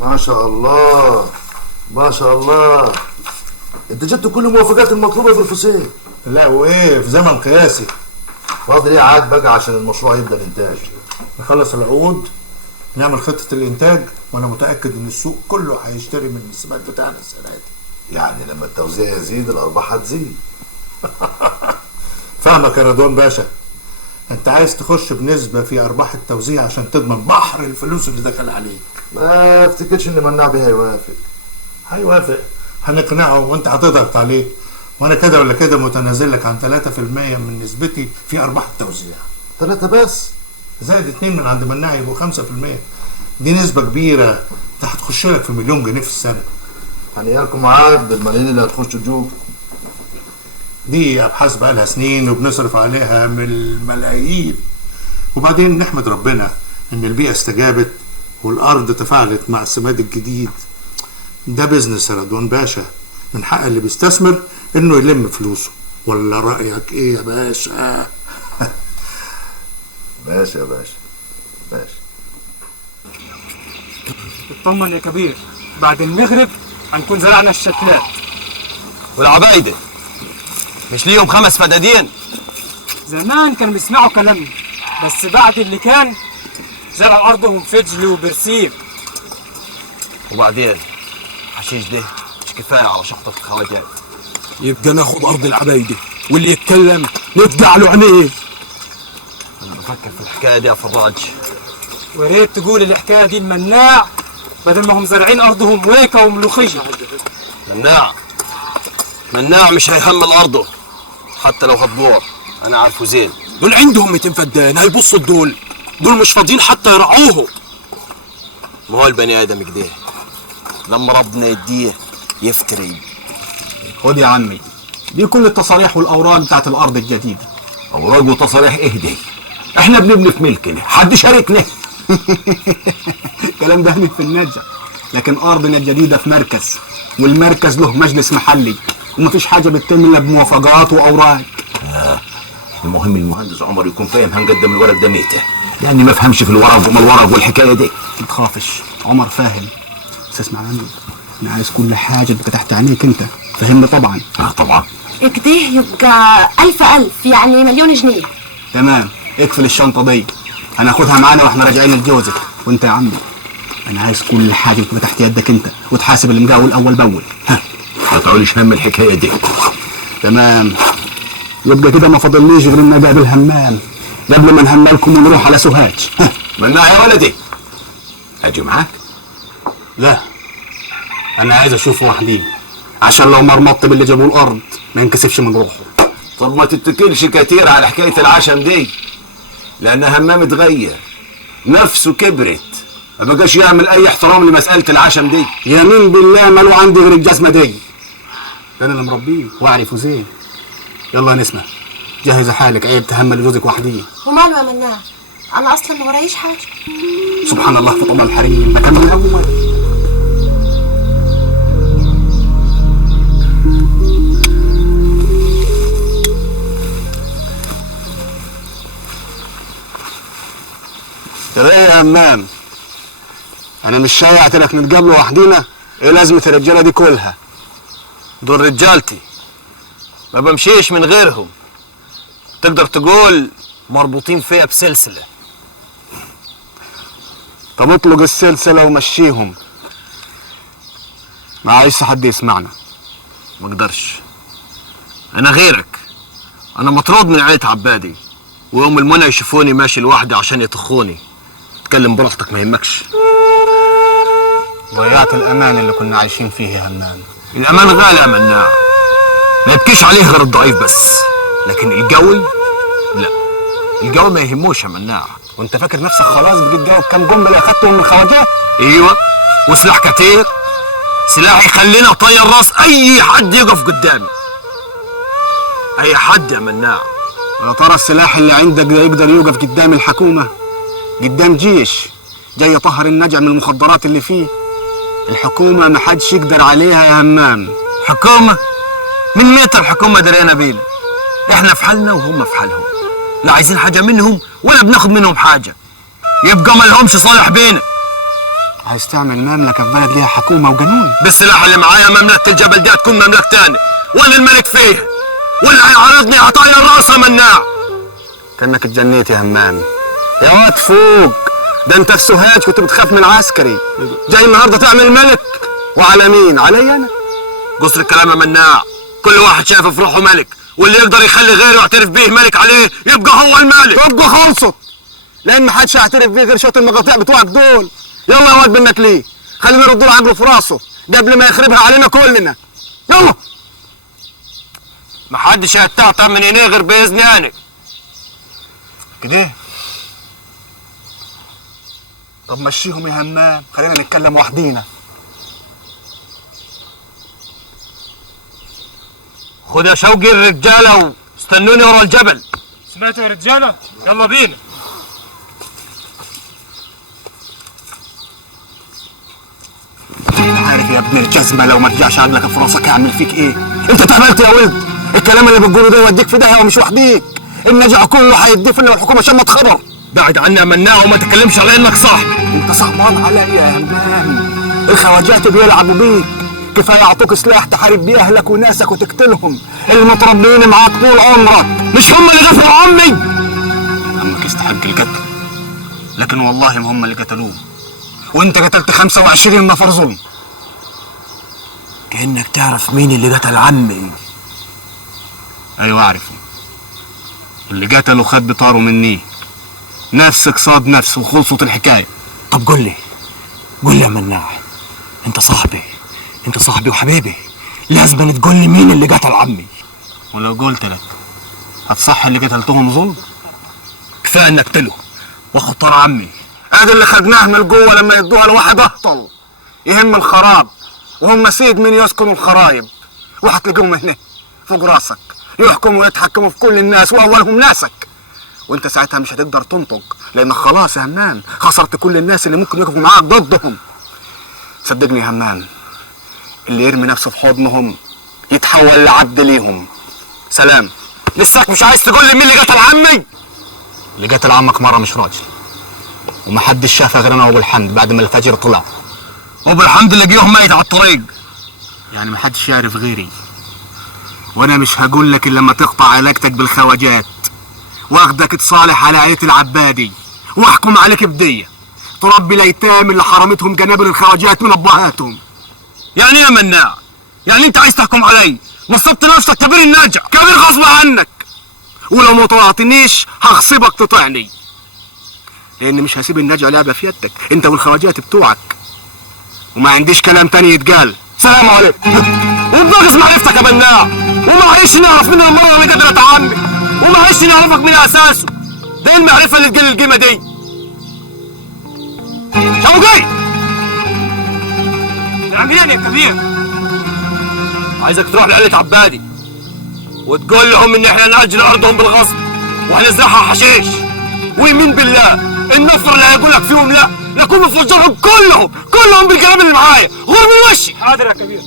ما شاء الله ما شاء الله، انت جبت كل الموافقات المطلوبه بالفصيل. لا وايه في زمن قياسي. فاضل ايه عاد بقى عشان المشروع يبدا الانتاج؟ نخلص العقود، نعمل خطه الانتاج، وانا متاكد ان السوق كله هيشتري من السماد بتاعنا السنه دي. يعني لما التوزيع يزيد الارباح هتزيد. فاهمك يا رضوان باشا، انت عايز تخش بنسبه في ارباح التوزيع عشان تضمن بحر الفلوس اللي دخل عليك. ما افتكرش ان مناع بيه هيوافق. هيوافق، هنقنعه وانت هتضغط عليه، وانا كده ولا كده متنازل لك عن 3% من نسبتي في ارباح التوزيع. 3 بس؟ زائد 2 من عند مناع يبقوا 5%. دي نسبه كبيره، انت هتخش لك في مليون جنيه في السنه. هنيالكم عاد بالملايين اللي هتخشوا جوب. دي ابحاث بقى لها سنين وبنصرف عليها من الملايين، وبعدين نحمد ربنا ان البيئه استجابت والارض تفاعلت مع السماد الجديد. ده بيزنس يا رضوان باشا، من حق اللي بيستثمر انه يلم فلوسه. ولا رايك ايه يا باشا؟ ماشي يا باشا ماشي. اطمن يا كبير، بعد المغرب هنكون زرعنا الشتلات. والعبايده مش ليهم 5 فدادين؟ زمان كانوا بيسمعوا كلامنا، بس بعد اللي كان زرع ارضهم فجل وبرسيم. وبعدين حشيش ده مش كفايه على شحطه الخواجات. يبقى ناخد ارض العبايده، واللي يتكلم نفقع له عينيه. انا بفكر في الحكايه دي يا فراج. وريت تقول الحكايه دي المناع، بدل ما هم زارعين ارضهم ويكه وملوخيه. مناع مش هيهمل ارضه حتى لو هتبور، انا عارفه زين. دول عندهم 200 فدان، هيبصوا دول مش فاضيين حتى يرعوه. ما هو البني ادم كده لما ربنا يديه يفتري. خد يا عمي، دي كل التصاريح والاوراق بتاعت الارض الجديده. اوراق وتصاريح ايه دي؟ احنا بنبني في ملكنا، حد شاركنا؟ الكلام ده هنا في النجع، لكن ارضنا الجديده في مركز، والمركز له مجلس محلي، ومفيش حاجه بتتم الا بموافقات واوراق. المهم المهندس عمر يكون فاهم هنقدم الورق ده ميته، لاني ما افهمش في الورق وما الورق والحكايه دي. ما تخافش، عمر فاهم. بس اسمع مني، انا عايز كل حاجه تبقى تحت عينيك انت، فهمني طبعا. طبعا. كده يبقى 1000 يعني 1,000,000 جنيه. تمام، اقفل الشنطه دي، هناخدها معانا واحنا راجعين لجوزك. وانت يا عمي انا عايز كل حاجه تبقى تحت يدك انت، وتحاسب المقاول اول باول. ما تعوليش هم الحكايه دي. تمام، يبقى كده ما فاضليش غير ان اقابل همام قبل ما نهملكم ونروح على سوهاج. مناع يا ولدي، اجي معاك؟ لا، انا عايز اشوفه وحدي، عشان لو مرمطت باللي جابوه الارض ما ينكسفش من روحه. طب ما تتكلش كتير على حكايه العشم دي، لان همام اتغير، نفسه كبرت، ما بقاش يعمل اي احترام لمساله العشم دي. يمين بالله ما له عندي غير الجزمه دي، انا اللي مربيه واعرفه زين. يلا يا نسمه، جهز حالك، عيب تهمل جوزك وحديه. وماله يا مناع، انا اصلا ما ورايش حاجه. سبحان الله في طبع الحريم، ده كان من الاول. ايه يا همام، انا مش شايعت لك نتقابلوا وحدينا؟ ايه لازمه الرجاله دي كلها؟ دول رجالتي، ما بمشيش من غيرهم، تقدر تقول مربوطين فيها بسلسله. طب اطلق السلسله ومشيهم، ما عايز حد يسمعنا. ما اقدرش، انا غيرك، انا مطرود من عيله عبادي، ويوم المنى يشوفوني ماشي لوحدي عشان يطخوني. اتكلم براحتك ما يهمكش. ضيعت الامان اللي كنا عايشين فيه يا همام. الامان غالي يا مناع، ما يبكيش عليه غير الضعيف بس، لكن القوي لا، القوي ما يهموش يا مناع. وانت فاكر نفسك خلاص بقيت جاوب كام جمله اخدتهم من الخواجات؟ ايوه، وسلاح كتير، سلاح يخليني اطير راس اي حد يقف قدامي، اي حد يا مناع. يا ترى السلاح اللي عندك ده يقدر يوقف قدام الحكومه، قدام جيش جاي يطهر النجع من المخدرات اللي فيه؟ الحكومه ما حدش يقدر عليها يا همام. حكومه؟ من متى الحكومه درينا بينا؟ احنا في حالنا وهم في حالهم، لا عايزين حاجه منهم ولا بناخد منهم حاجه، يبقى ما لهمش صالح بينا. عايز تعمل مملكة في بلد ليها حكومة وقانون؟ بالسلاح اللي معايا مملكة الجبل دي هتكون مملكة تاني، وانا الملك فيها، واللي هيعارضني هطير راسه مناع. كأنك اتجنيت يا همام. يا واد فوق، ده انت في سوهاج كنت بتخاف من العسكري، جاي النهارده تعمل ملك. وعلى مين؟ علي انا؟ قصر الكلام يا مناع، كل واحد شايف في روحه ملك، واللي يقدر يخلي غيره يعترف بيه ملك عليه يبقى هو الملك. تبقى خلصت، لان محدش هيعترف بيه غير شويه المقاطع بتوعك دول. يلا يا واد منك ليه، خلينا نرد له عقله في راسه قبل ما يخربها علينا كلنا. يلا. محدش هيتعتع من عينيه غير باذن انا. كده؟ طب مشيهم يا همام، خلينا نتكلم وحدينا. خد يا شوقي الرجاله واستنوني ورا الجبل. سمعتوا يا رجاله؟ يلا بينا. عارف يا ابن الجزمه لو ما رجعش عقلك في راسك هعمل فيك ايه؟ انت اتعملت يا ولد، الكلام اللي بتقوله ده يوديك في داهيه ومش وحديك، النجع كله هيدفن لو الحكومه شمت خبر. بعد عني يا مناع وما تتكلمش على انك صاحبي. انت صعبان عليا يا همام، الخواجات بيلعبوا بيك، كفايه يعطوك سلاح تحارب بيه اهلك وناسك وتقتلهم، المتربيين معاك طول عمرك. مش هم اللي غفروا عمي؟ عمك يستحق القتل، لكن والله ما هم اللي قتلوه، وانت قتلت 25 نفر ظلم. كأنك تعرف مين اللي قتل عمي. ايوه اعرفه، اللي قتله خد بطاره مني، نفس قصاد نفس وخلصت الحكايه. طب قول لي يا مناع، انت صاحبي وحبيبي، لازم تقول لي مين اللي قتل عمي. ولو قلت لك هتصح اللي قتلتهم ظلم؟ كفايه انك قتله واخد طار عمي. ادي اللي خدناه من الجوه لما يدوها لواحد اهطل يهم الخراب، وهم سيد من يسكنوا الخرايب، وهتلاقيهم هنا فوق راسك يحكموا ويتحكموا في كل الناس واولهم ناسك، وانت ساعتها مش هتقدر تنطق لانك خلاص يا همام خسرت كل الناس اللي ممكن يقفوا معاك ضدهم. صدقني يا همام، اللي يرمي نفسه في حضنهم يتحول لعبد ليهم. سلام. لساك مش عايز تقول لي مين اللي قتل عمي؟ اللي قتل عمك مره مش راجل، ومحدش شافها غير انا وابو الحمد بعد ما الفجر طلع. وابو الحمد اللي جيهم ميت على الطريق، يعني محدش يعرف غيري، وانا مش هقول لك الا لما تقطع علاقتك بالخواجات واخدك تصالح على عيلة العبادي واحكم عليك بدية تربي الايتام اللي حرمتهم جنابل الخواجات من ابهاتهم. يعني يا مناع، يعني انت عايز تحكم علي؟ نصبت نفسك كبير الناجع. كبير غصب عنك، ولو ما طلعتنيش هغصبك تطعني، لان مش هسيب النجع لعبه في يدك انت والخواجات بتوعك، وما عنديش كلام تاني يتقال. سلام عليكم. وبناقص معرفتك يا مناع، وما عايش نعرف مين المرة اللي قتلت عمي، وما عايش نعرفك من اساسه. ده ايه المعرفة اللي تقل القيمة دي؟ شوقي عاملين يا كبير؟ عايزك تروح لعيلة عبادي وتقول لهم ان احنا نأجر ارضهم بالغصب وهنزرعها حشيش، ويمين بالله النفر اللي هيقول لك فيهم لا نكون مفجرهم كلهم بالكلام اللي معايا غور من وشي. حاضر يا كبير.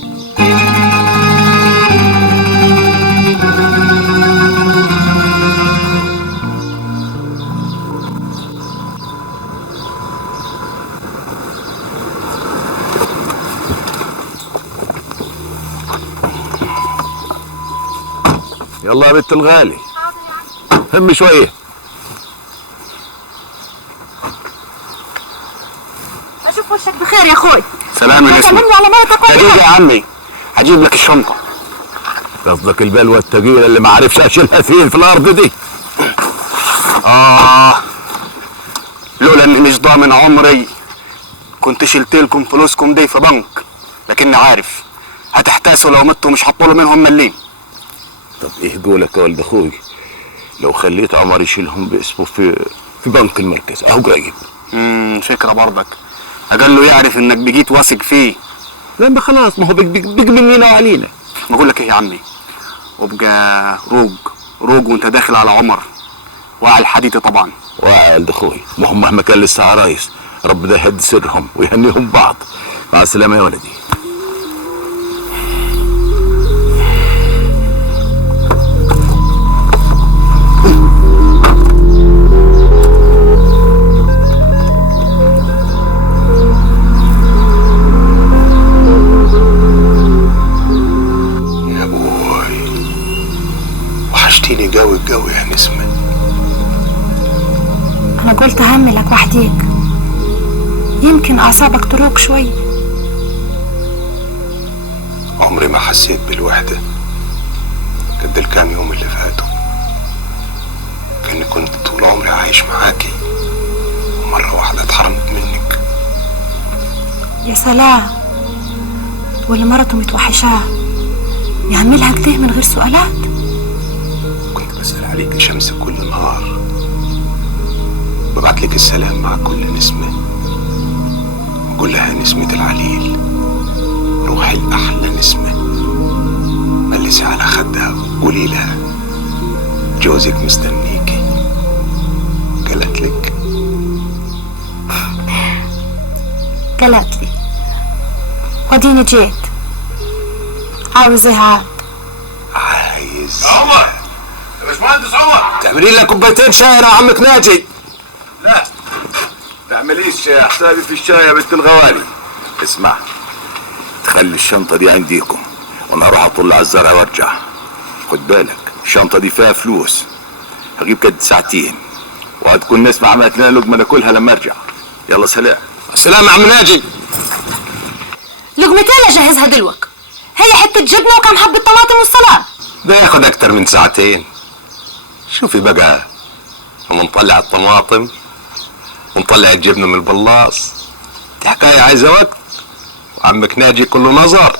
يلا يا بنت الغالي هم شويه. اشوف وشك بخير يا اخوي. سلام يا نسمة. طمني على ميتك ولا دقيقة يا عمي هجيب لك الشنطة. قصدك البلوه الثقيله اللي ما عرفش اشيلها فين في الارض دي؟ لولا اني مش ضامن عمري كنت شلت لكم فلوسكم دي في بنك، لكني عارف هتحتاسوا لو متوا مش هتطولوا منهم مليم. طب ايه قولك يا ولد اخوي لو خليت عمر يشيلهم باسمه في بنك المركز اهو قريب؟ فكرة برضك، اقل يعرف انك بقيت واثق فيه. لما خلاص ما هو بق مننا وعلينا. بقول لك ايه يا عمي، وابقى روج وانت داخل على عمر، وعلى الحديد طبعا. واعي يا ولد اخوي، ما هم مهما كان لسه عرايس ربنا يهدي سرهم ويهنيهم بعض. مع السلامه يا ولدي. لك وحديك، يمكن أعصابك تروق شوي. عمري ما حسيت بالوحدة قد الكام يوم اللي فاتوا، كأني كنت طول عمري عايش معاكي ومرة واحدة اتحرمت منك. يا سلام، واللي مرته متوحشاه يعملها كده من غير سؤالات؟ كنت بسأل عليك يا شمس كل نهار، ببعت لك السلام مع كل نسمة، وقول لها نسمة العليل روحي الأحلى نسمة، ملسي على خدها وقولي لها جوزك مستنيكي. قالت لك؟ قالت لي، وديني جيت. عاوز ايه عاد؟ عايز عمر يا باشمهندس عمر، تعملي لنا كوبايتين شاي يا عمك ناجي. لا تعمليش حسابي في الشاي يا بنت الغوالي. اسمع، تخلي الشنطة دي عنديكم وانا هروح اطل على الزرع وارجع. خد بالك الشنطة دي فيها فلوس، هجيب كد ساعتين وهتكون نسمع عملت لنا لقمة ناكلها لما ارجع. يلا سلام. السلام يا عم ناجي. لقمتين اجهزها دلوك، هي حتة جبنة وكم حبة طماطم والسلام. ده ياخد اكتر من ساعتين. شوفي بقى، ونطلع الطماطم ونطلع الجبنة من البلاص، دي حكاية عايزة وقت، وعمك ناجي كله نظر.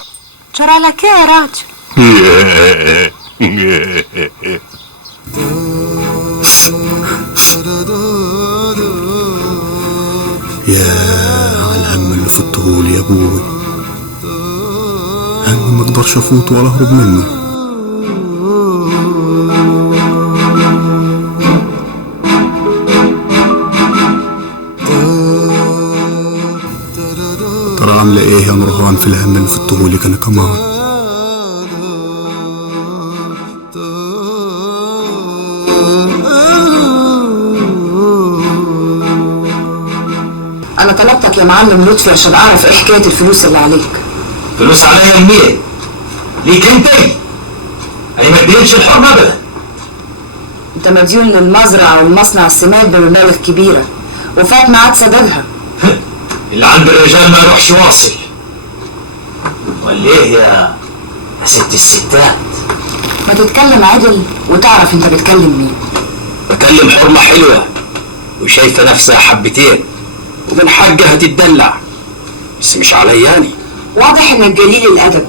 جرى لك ايه يا راجل؟ يا على الهم اللي فضتهولي يا ابوي، هم ما اقدرش افوت ولا اهرب منه. ترى عامله ايه يا نورهان في الهم اللي فضتهولك انا كمان؟ أنا طلبتك يا معلم لطفي عشان أعرف إيه حكاية الفلوس اللي عليك. فلوس عليا لمين؟ ليك انت؟ انا ما اديتش الحرم ابدا. أنت مديون للمزرعة والمصنع السماد بمبالغ كبيرة وفات ميعاد سدادها. اللي عند الرجال ما يروحش واصل. ولا ايه يا ست الستات؟ ما تتكلم عدل وتعرف أنت بتكلم مين. بكلم حرمة حلوة وشايفة نفسها حبتين ومن حقها تتدلع، بس مش علياني. واضح إنك جليل الأدب،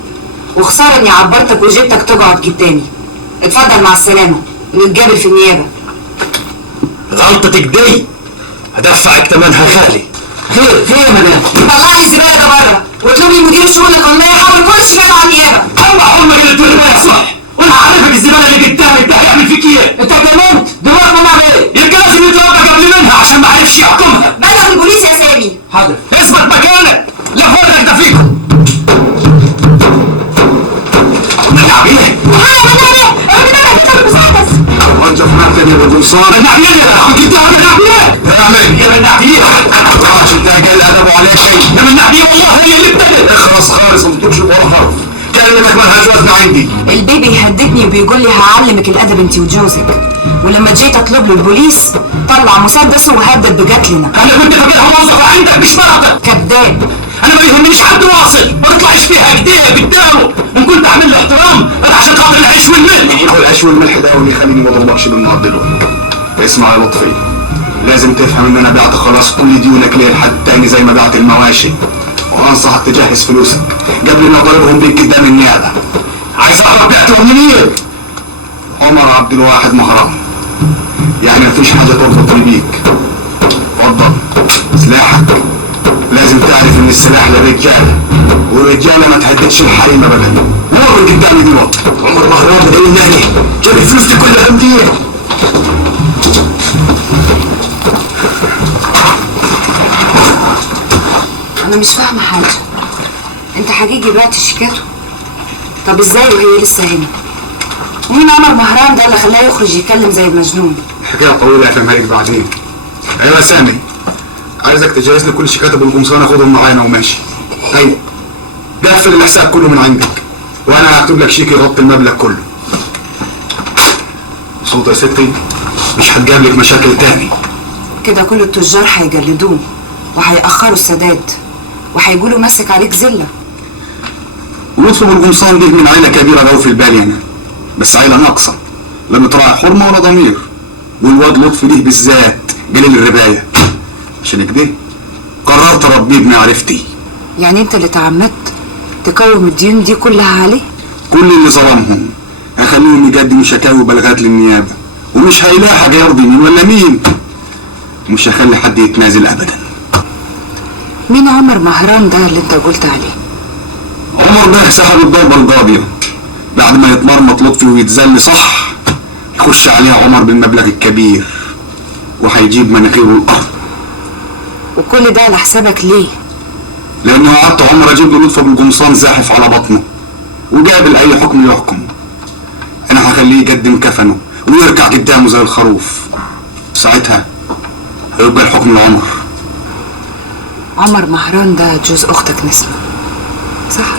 وخسارة إني عبرتك وجبتك تقعد قدامي. اتفضل مع السلامة، نتقابل في النيابة. غلطتك دي هدفعك ثمنها غالي. خير يا مدام، طلعي الزبالة ده بره واطلبي مدير شؤون القانونية يحول كل شمال على النيابة. الله حرمة قلت الرواية صح، وانا هعرفك الزبالة اللي قدامك ده هيعمل فيك ايه. انت اتجننت، دلوقتي ما نعمل ايه؟ يبقى لازم يتربى قبل منها عشان ما عرفش يحكمها. بلغ البوليس يا سامي. حاضر. اثبت مكانك، لا فرق ده فيكم. منع بيه. وانت فهمتني يا ابو صار. منع بيه يا اخي، انت منع بيه. اعمل يا منع بيه. انت قال ادب عليه شيء. يا منع بيه والله هي اللي ابتدت. اخلص خالص ما تقولش ولا حرف. كلمتك مالهاش وزن عندي. البيبي يهددني وبيقول لي هعلمك الادب انت وجوزك، ولما جيت اطلب له البوليس طلع مسدسه وهدد بقتلنا. انا كنت فاكرها موظفة عندك مش مرتك. كذاب. انا ما يهمنيش حد واصل، ما تطلعش فيها كده قدامه. ان كنت اعمل له احترام انا عشان خاطر العيش والملح. العيش والملح ده واللي يخليني ما اضربكش بالنار دلوقتي. اسمع يا لطفي، لازم تفهم ان انا بعت خلاص كل ديونك ليه لحد تاني زي ما بعت المواشي، وانصحك تجهز فلوسك قبل ما اضربهم بيك قدام النيابه. عايز اعرف بعتهم منين؟ عمر عبد الواحد مهران، يعني مفيش حاجه تربط بيك. اتفضل سلاحك، لازم تعرف ان السلاح للرجاله، والرجاله ما تهددش الحريم ابدا. وقف قدامي دلوقتي. عمر مهران بدل النادي جاب الفلوس دي كلها منين؟ انا مش فاهمه حاجه، انت حقيقي بعت شيكاته؟ طب ازاي وهي لسه هنا؟ ومين عمر مهران ده اللي خلاه يخرج يتكلم زي المجنون؟ حكايه طويله هفهمها لك بعدين. ايوه يا سامي، عايزك تجهز لي كل شيكات ابو القمصان اخدهم معانا وماشي. ايوه قفل الحساب كله من عندك، وانا هكتب لك شيك يغطي المبلغ كله. صوت يا ستي، مش هتجاب لك مشاكل تاني. كده كل التجار هيجلدوه وهيأخروا السداد وهيقولوا ماسك عليك زله. ولطفي القمصان ده من عيله كبيره قوي في البال يعني، بس عيله ناقصه لا بتراعي حرمه ولا ضمير، والواد لطفي ده بالذات قليل الربايه. عشان كده قررت اربيه بمعرفتي. يعني انت اللي تعمدت تقوم الديون دي كلها عليه؟ كل اللي ظلمهم هخليهم يقدموا شكاوي وبلاغات للنيابه، ومش هيلاقي حاجه يرضي مين ولا مين. مش هخلي حد يتنازل ابدا. مين عمر مهران ده اللي انت قلت عليه؟ عمر ده سحب الضربه القاضيه بعد ما يتمرمط لطفي ويتذل صح، يخش عليها عمر بالمبلغ الكبير وهيجيب مناخيره الارض. وكل ده على حسابك ليه؟ لانه قعدت عمر اجيب له لطفي بالقمصان زاحف على بطنه وقابل اي حكم يحكم. انا هخليه يقدم كفنه ويركع قدامه زي الخروف، ساعتها هيبقى الحكم لعمر. عمر مهران ده جوز اختك نسمة صح؟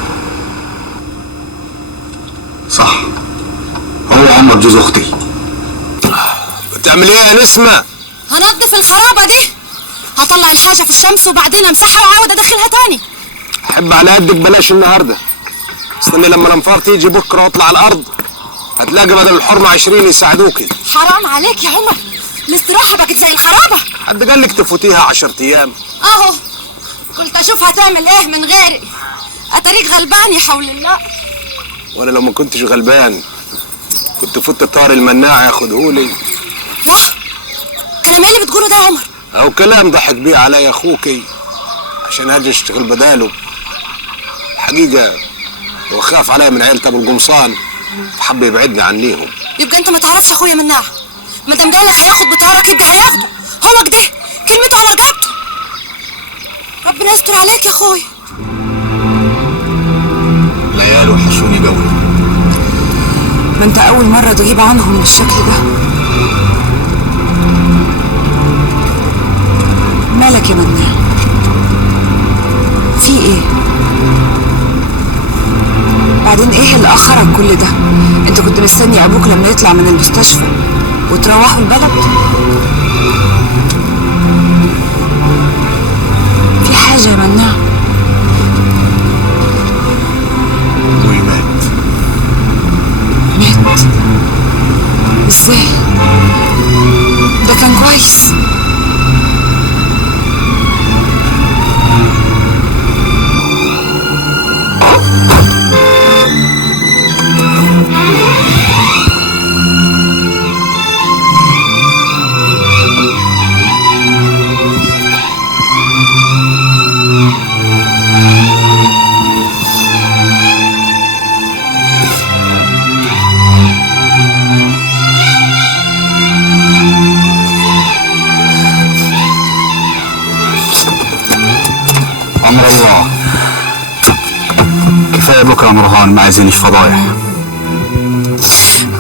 صح، هو عمر جوز اختي. بتعمل ايه يا نسمة؟ هنضف الخرابة دي، هطلع الحاجة في الشمس وبعدين امسحها واعود ادخلها تاني. حب على قدك بلاش النهارده، استني لما الانفار تيجي بكره واطلع على الارض هتلاقي بدل الحرمة 20 يساعدوكي. حرام عليك يا عمر، الاستراحة بقت زي الخرابة. حد قال لك تفوتيها 10 ايام؟ اهو قلت اشوف هتعمل ايه من غيري، اتاريك غلبان يا حول الله. وانا لو ما كنتش غلبان كنت فوت طار المناع ياخدهولي. لا كلام ايه اللي بتقوله ده يا عمر؟ او كلام ضحك بيه عليا اخوكي عشان هاجي اشتغل بداله. الحقيقه هو خاف عليا من عيلة ابو القمصان فحب يبعدني عنيهم. يبقى انت ما تعرفش اخويا مناع، ما دام قال لك هياخد بطارك يبقى هياخده، هو كده كلمته على رقبته. ربنا يستر عليك يا اخويا. العيال وحشوني قوي. ما انت اول مرة تغيب عنهم بالشكل ده. مالك يا مناع؟ في ايه؟ بعدين ايه اللي اخرك كل ده؟ انت كنت مستني ابوك لما يطلع من المستشفى وتروحوا البلد؟ في حاجة يا مناع؟ ابوي مات. مات؟ ازاي؟ ده كان كويس. امر الله، كفايه بكره يا مرهان، ما عايزينش فضايح.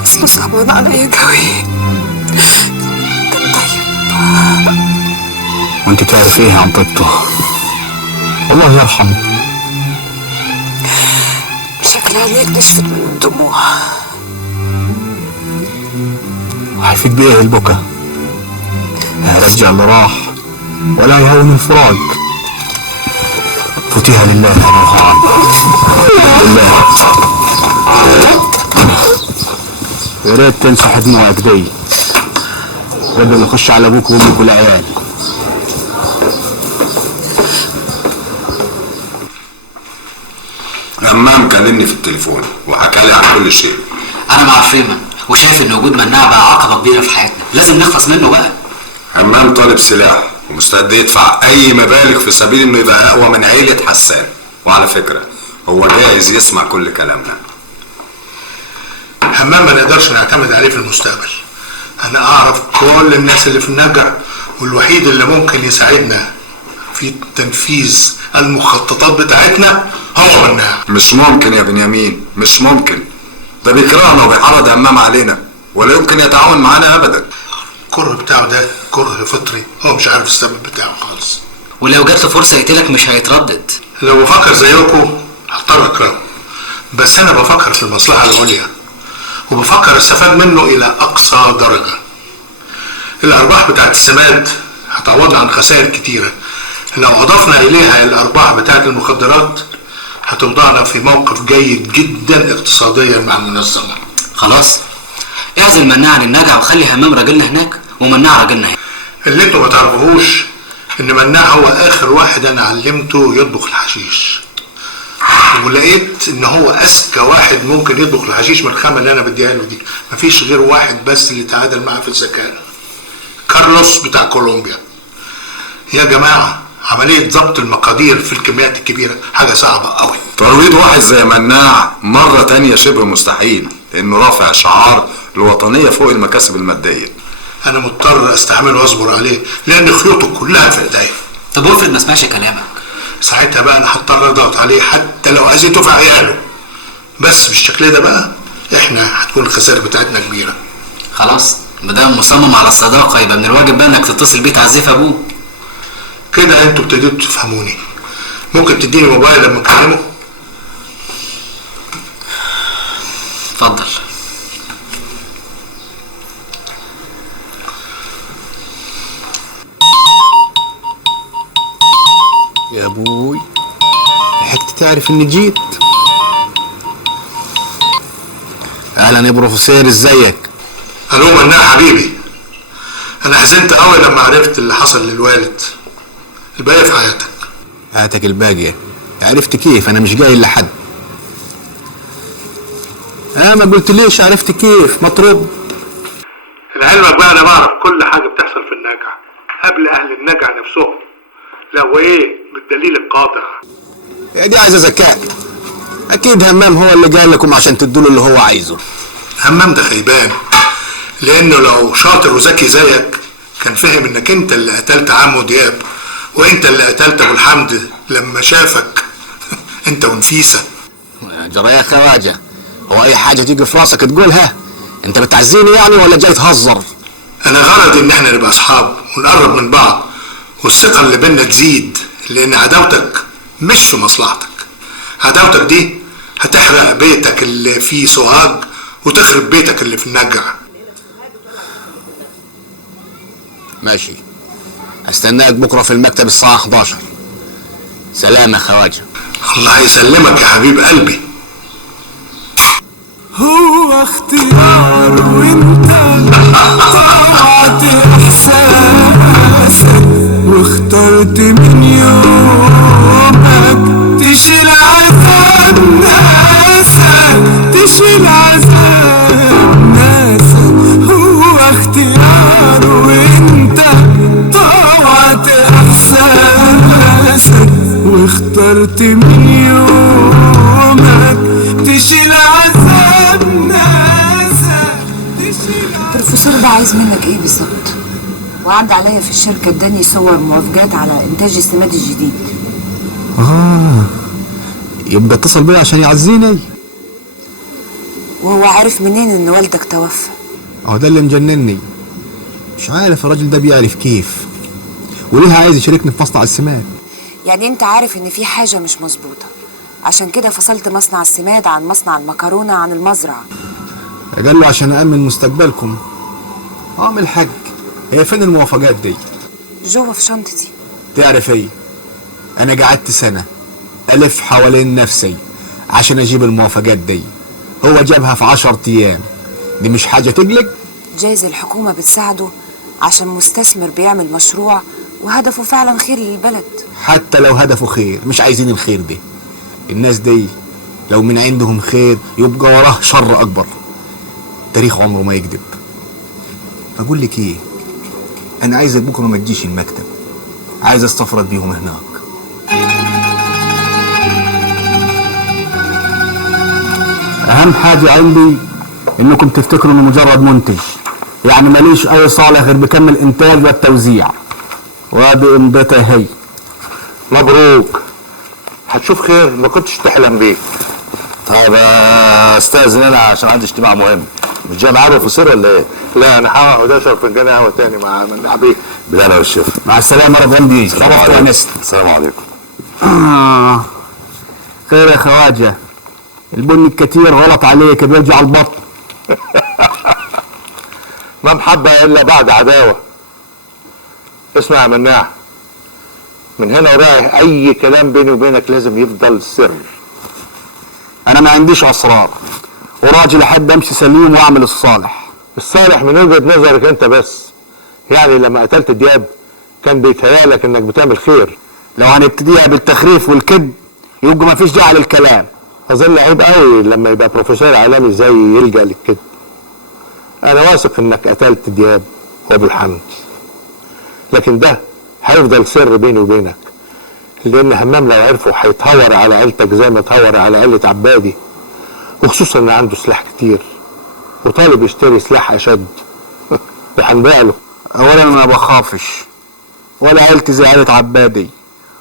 اصله صعبان عليا قوي، كان طيب. وانت تعرفيه عن طيبته، الله يرحمه. شكل عليك نشفت من الدموع. وهيفيد بايه البكا؟ لا يرجع اللي راح ولا يهون الفراق. فوتيها لله يا مرهان، لله. يا ريت تمسح دموعك دي قبل ما يخش على ابوك وامك والعيال. همام كلمني في التليفون وحكى لي عن كل شيء. انا مع فريمان وشايف ان وجود مناع بقى عقبه كبيره في حياتنا، لازم نخلص منه بقى. همام طالب سلاح ومستعد يدفع اي مبالغ في سبيل انه يبقى اقوى من عيلة حسان، وعلى فكرة هو جاهز يسمع كل كلامنا. همام ما نقدرش نعتمد عليه في المستقبل. انا اعرف كل الناس اللي في النجع، والوحيد اللي ممكن يساعدنا في تنفيذ المخططات بتاعتنا هو مناع. مش ممكن يا بنيامين، مش ممكن. ده بيكرهنا وبيحرض همام علينا ولا يمكن يتعاون معانا ابدا. الكره بتاعه ده كره فطري، هو مش عارف السبب بتاعه خالص. ولو جات له فرصه يقتلك مش هيتردد. لو بفكر زيكم هضطر اكرهه، بس انا بفكر في المصلحه العليا وبفكر استفاد منه الى اقصى درجه. الارباح بتاعت السماد هتعوضنا عن خسائر كتيرة. لو أضفنا إليها الأرباح بتاعت المخدرات هتوضعنا في موقف جيد جدا اقتصاديا مع المنظمة. خلاص اعزل مناع عن النجع وخلي همام راجلنا هناك ومناع راجلنا هنا. اللي انتوا ما تعرفوهوش ان مناع هو اخر واحد انا علمته يطبخ الحشيش، ولقيت ان هو اذكى واحد ممكن يطبخ الحشيش من الخامة اللي انا بديها له دي. مفيش غير واحد بس اللي تعادل معاه في الذكاء، كارلوس بتاع كولومبيا. يا جماعة عملية ضبط المقادير في الكميات الكبيرة حاجة صعبة قوي. ترويض واحد زي مناع مرة تانية شبه مستحيل، لانه رافع شعار الوطنية فوق المكاسب المادية. انا مضطر استحمل واصبر عليه لان خيوطه كلها في ايديا. طب وافرض ما سمعش كلامك؟ ساعتها بقى انا هضطر اضغط عليه حتى لو اذيته في عياله، بس بالشكل ده بقى احنا هتكون الخسائر بتاعتنا كبيرة. خلاص مادام مصمم على الصداقة يبقى من الواجب بقى انك تتصل بيه تعزيه في ابوه. كده انتوا ابتديتوا تفهموني. ممكن تديني موبايل لما اكلمه؟ اتفضل. يا ابوي لحقت تعرف اني جيت. اهلا يا بروفيسور، ازيك؟ الو مناع حبيبي، انا حزنت قوي لما عرفت اللي حصل للوالد. الباقي في حياتك. حياتك الباقية؟ عرفت كيف؟ انا مش جاي لحد. ما قلت ليش عرفت كيف؟ مطرب. لعلمك بقى انا بعرف كل حاجة بتحصل في النجع قبل اهل النجع نفسهم. لو ايه بالدليل القاطع. يا دي عايزة ذكاء. اكيد همام هو اللي جاي لكم عشان تدوله اللي هو عايزه. همام ده خيبان، لانه لو شاطر وذكي زيك كان فهم انك انت اللي قتلت عمو دياب، وانت اللي قتلت ابو الحمد لما شافك انت ونفيسة. جرى يا خواجة، هو اي حاجة تيجي في راسك تقولها؟ انت بتعزيني يعني ولا جاي تهزر؟ انا غرضي ان احنا نبقى اصحاب ونقرب من بعض والثقة اللي بينا تزيد، لان عداوتك مش في مصلحتك. عداوتك دي هتحرق بيتك اللي فيه سوهاج وتخرب بيتك اللي في النجع. ماشي، استناك بكرة في المكتب الساعة 11. سلام يا خواجة. الله يسلمك يا حبيب قلبي. هو اختيار وانت طلعت احساسك واخترت من يومك تشيل عذاب ناسك، تشيل عذاب ناسك. هو اختيار وانت طلعت احساسك واخترت من يومك تشيل عذاب ناسك. البروفيسور ده عايز منك ايه بالظبط؟ وعد عليا في الشركة اداني صور موافقات على انتاج السماد الجديد. يبقى اتصل بيا عشان يعزيني. وهو عارف منين ان والدك توفى؟ هو ده اللي مجنني. مش عارف الراجل ده بيعرف كيف وليه عايز يشاركني في مصنع السماد. يعني انت عارف ان في حاجة مش مظبوطة، عشان كده فصلت مصنع السماد عن مصنع المكرونة عن المزرعة. قال له عشان أأمن مستقبلكم. من الحاج، هي فين الموافقات دي؟ جوه في شنطتي. تعرف ايه؟ انا قعدت سنة الف حوالين نفسي عشان اجيب الموافقات دي، هو جابها في 10 ايام. دي مش حاجة تقلق؟ جايز الحكومة بتساعده عشان مستثمر بيعمل مشروع وهدفه فعلا خير للبلد. حتى لو هدفه خير مش عايزين الخير ده. الناس دي لو من عندهم خير يبقى وراه شر اكبر. تاريخ عمره ما يكذب. بقول لك ايه، انا عايزك بكره ما تجيش المكتب، عايز استفرد بيهم هناك. اهم حاجة عندي انكم تفتكروا انه مجرد منتج، يعني ماليش اي صالح غير بكمل الانتاج والتوزيع. وادي امضتها هي. مبروك، هتشوف خير ما كنتش تحلم بيه. طيب استاذن انا عشان عندي اجتماع مهم. مش جاي معايا بروفيسور ولا ايه؟ لا انا هقعد اشرب فنجان قهوه تاني مع مناع بيه. بالهنا والشفا. مع السلامة يا رضوان بيه. السلام عليكم. خير يا خواجة، البن الكتير غلط عليك بيرجع البطن. ما محبة الا بعد عداوة. اسمع يا مناع، من هنا ورايح اي كلام بيني وبينك لازم يفضل سر. انا ما عنديش اسرار، وراجل احب امشي سليم واعمل الصالح. الصالح من وجهة نظرك انت بس، يعني لما قتلت دياب كان بيتهيألك انك بتعمل خير. لو هنبتديها بالتخريف والكذب يبقى ما فيش داعي للكلام. اظن عيب قوي لما يبقى بروفيسور عالمي زي يلجأ للكذب. انا واثق انك قتلت دياب وابو الحمد، لكن ده هيفضل سر بيني وبينك، لان همام لو عرفوا هيتهور على عيلتك زي ما اتهور على عيلة عبادي، وخصوصا ان عنده سلاح كتير وطالب يشتري سلاح اشد وهنبيع له. اولا انا ما بخافش ولا عيلتي زي عيلة عبادي،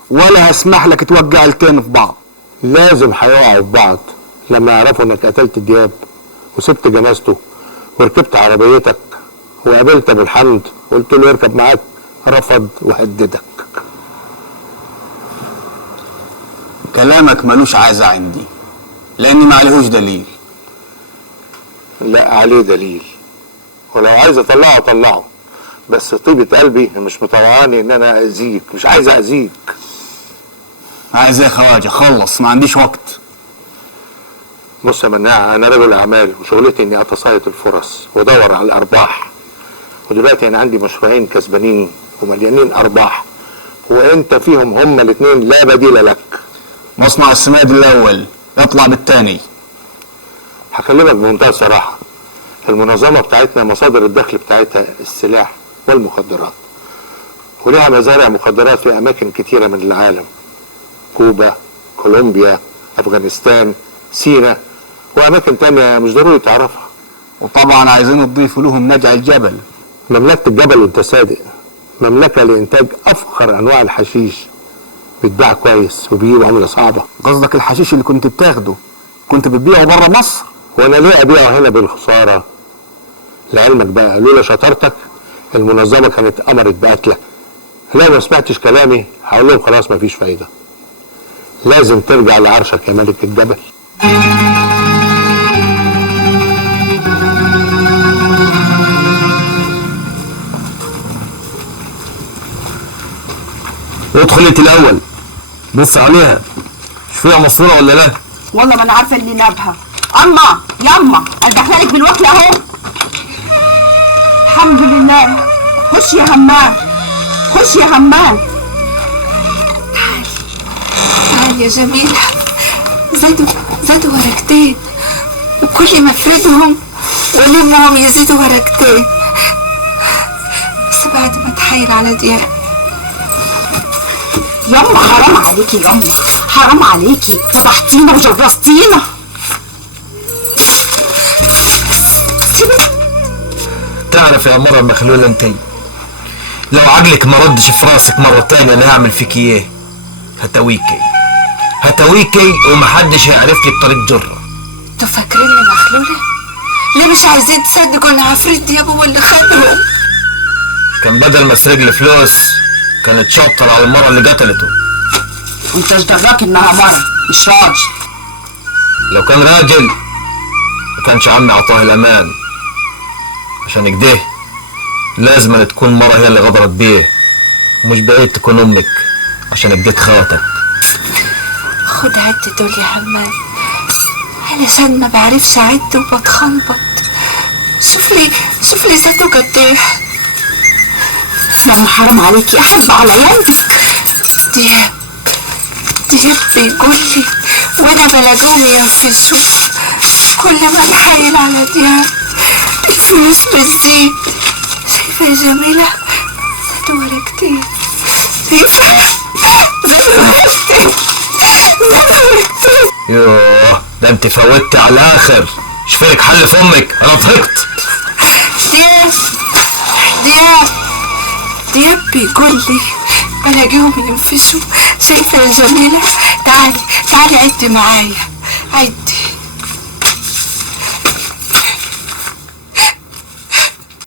ولا هسمح لك توجع عيلتين في بعض. لازم هيقعوا في بعض لما يعرفوا انك قتلت دياب وسبت جنازته وركبت عربيتك وقابلت ابو الحمد وقلت له يركب معاك، رفض وهددك. كلامك ملوش عازة عندي لاني ما عليهوش دليل. لا عليه دليل، ولو عايز اطلعه اطلعه، بس طيبة قلبي مش مطوعاني ان انا اذيك، مش عايز اذيك. عايز ايه يا خواجه؟ خلص، ما عنديش وقت. بص يا مناع، انا رجل اعمال وشغلتي اني اتصيد الفرص وادور على الارباح، ودلوقتي انا عندي مشروعين كسبانين ومليانين ارباح، وانت فيهم هما الاثنين لا بديل لك. مصنع السماد الاول اطلع بالتاني. هكلمك بمنتهى الصراحه، المنظمه بتاعتنا مصادر الدخل بتاعتها السلاح والمخدرات، ولها مزارع مخدرات في اماكن كتيره من العالم، كوبا، كولومبيا، افغانستان، سينا، واماكن تانية مش ضروري تعرفها. وطبعا عايزين نضيفوا لهم نجع الجبل. مملكة الجبل وانت صادق، مملكة لإنتاج أفخر أنواع الحشيش، بيتباع كويس وبيجيب عملة صعبة. قصدك الحشيش اللي كنت بتاخده كنت بتبيعه بره مصر؟ وأنا ليه أبيعه هنا بالخسارة؟ لعلمك بقى لولا شطارتك المنظمة كانت أمرت بقتلك. لو ما سمعتش كلامي هقول لهم خلاص مفيش فايدة، لازم ترجع لعرشك يا ملك الجبل. ادخل انت الاول، بص عليها مش فيها مصوره ولا لا؟ والله ما انا عارفه اللي نابها. اما يما انا داخلك بالوكل اهو. الحمد لله. خش يا همام، خش يا همام. تعال يا جميلة، زادوا ورقتين، وكل ما افردهم ولمهم يزيدوا ورقتين، بس بعد ما اتحايل على دياب. يما حرام عليكي، يما حرام عليكي، فضحتينا وجرستينا. تعرف يا مرة المخلولة انتي، لو عقلك ما ردش في راسك مرة تانية انا هعمل فيك ايه؟ هتويكي ومحدش هيعرف لي بطريق جرة. انتوا فاكريني مخلولة؟ ليه مش عايزين تصدقوا ان عفريت دياب هو اللي خدهم؟ كان بدل ما اسرق لي فلوس كانت شاطر على المرة اللي قتلته. وانت ايش دراك انها مرة مش راجل؟ لو كان راجل ما كانش عمي عطاه الامان، عشان كده لازم تكون مرة هي اللي غدرت بيه، ومش بعيد تكون امك عشان كده خواتك. خد عد دول يا همام، علشان ما بعرفش اعد وبتخنبط. شوف لي زادوا قد ايه. يما حرام عليكي، احب على يدك. دياب بيقول لي وانا بلاقوهم ينفذوا، كل ما نحايل على دياب الفلوس بتزيد. شايفة يا جميلة؟ زادوا ورقتين. يوه ده انت فوتي على الاخر. شفيك حل في امك، انا ضحكت. دياب بيقول لي بلاقيهم ينفذوا. شايفة يا جميلة؟ تعالي عدي معايا، عدي.